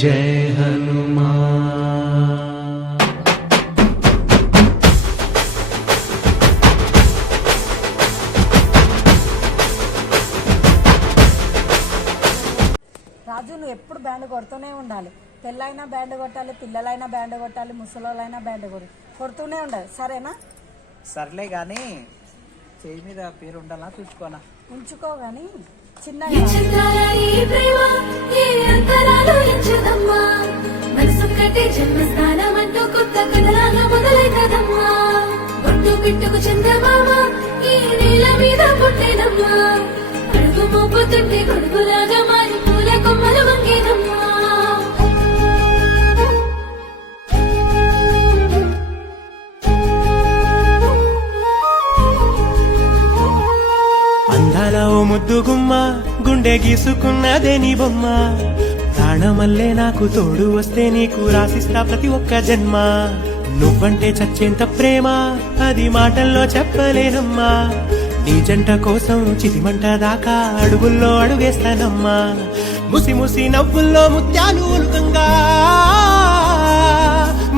జయ హనుమాన్. రాజు నువ్వు ఎప్పుడు బ్యాండ్ కొడుతూనే ఉండాలి. పెళ్ళైనా బ్యాండ్ కొట్టాలి, పిల్లలైనా బ్యాండ్ కొట్టాలి, ముసలోళ్ళైనా బ్యాండ్ కొడుతూనే ఉండాలి, సరేనా? సర్లే కానీ చేయి మీద పేరు ఉండాలా చూసుకోనా? ఉంచుకో గాని చిన్న పిట్టుకు చందమామ ఈ నేల మీద పుట్టినమ్మా, అడుగు మోపుతుంటే కొడుకులాగా మారి పూల కొమ్మలు వంగినమ్మా. అందాల ఓ ముద్దు గుమ్మ, గుండె గీసుకున్నదే నీ బొమ్మ. ప్రాణమల్లే నాకు తోడు వస్తే నీకు రాసిస్తా ప్రతి ఒక్క జన్మ. నువ్వంటే చచ్చేంత ప్రేమ అది మాటల్లో చెప్పలేనమ్మా. నీ జంట కోసం చితిమంట దాకా అడుగుల్లో అడుగేస్తానమ్మా. ముసి ముసి నవ్వుల్లో ముత్యాలు ఒలుకంగా,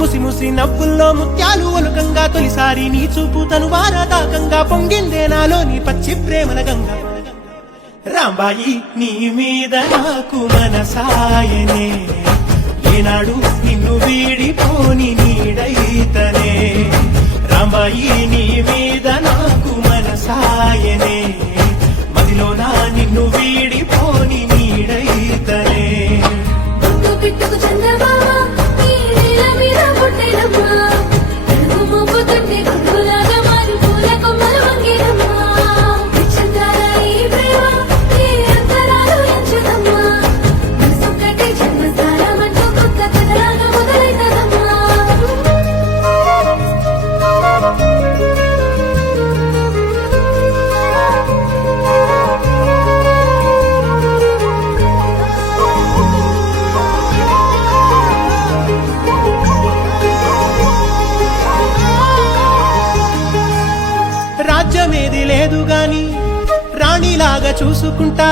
ముసి ముసి నవ్వుల్లో ముత్యాలు ఒలుకంగా, తొలిసారి నీ చూపు తను వారదాకంగా పొంగిందే నాలో నీ పచ్చి ప్రేమల గంగా. రాంబాయి నీ మీద నాకు మనసాయనే, ఏనాడు నిన్ను వీడిపోని నీడైతనే. రాంబాయి నీ మీద నాకు మనసాయనే, మదిలోన నిన్ను వీడిపోని నీడైతనే. పిట్టుకు చందమామ ఈ నేల మీద పుట్టినమ్మా, అడుగు మోపుతుంటే కొడుకులాగా మారి పూల కొమ్మలు వంగినమ్మా. నక్షత్రాల ఈ ప్రేమ ఏ అంతరాలు ఎంచుదమ్మా, మనసొక్కటి జన్మస్థానం అంటూ కొత్త కథలాగా మొదలైతదమ్మా. రాజ్యమేది లేదు గాని రాణిలాగా చూసుకుంటా,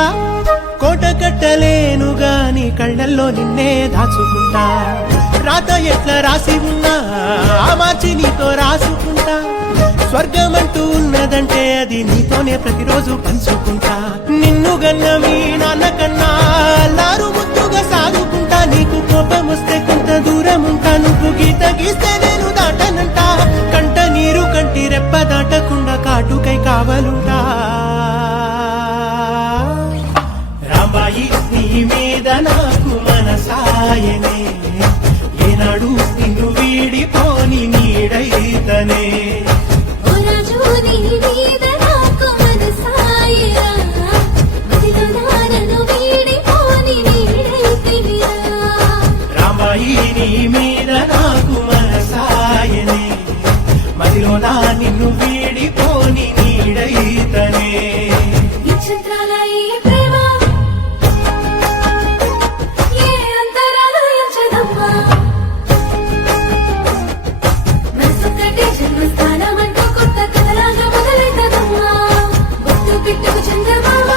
కోట కట్టలేను గాని కళ్ళల్లో నిన్నే దాచుకుంటా. రాత ఎట్లా రాసి ఉన్నా ఆ మార్చి నీతో రాసుకుంటా. స్వర్గమంటూ ఉన్నదంటే అది నీతోనే ప్రతిరోజు పంచుకుంటా. నిన్ను గన్న మీ నాన్న కన్నా లారు ముద్దుగా సాగుకుంటా. నీకు కోపం వస్తే కొంత దూరం ఉంటా, నువ్వు గీత గీస్తే నేను దాటనంట. కంట నీరు కంటి రెప్ప దాటకుండా కాటుకై కావలుంటా. రాంబాయి నీ మీద నాకు మనసాయనే, ఏనాడు నిన్ను వీడిపోని నీడైతనే. ఓ రాజు నీ మీద నాకు మనసాయరా, మదిలో నన్ను వీడిపోని నీడైతివిరా. రాంబాయి నీ మీద నాకు మనసాయనే, మదిలో నా నిన్ను వీడిపోని నీడైతనే. నక్షత్రాల ఈ ప్రేమ ఏ అంతరాలు ఎంచదమ్మా, మనసొక్కటి జన్మస్థానం అంటూ కొత్త కథలాగా మొదలైతదమ్మా. పిట్టుకు చందమామ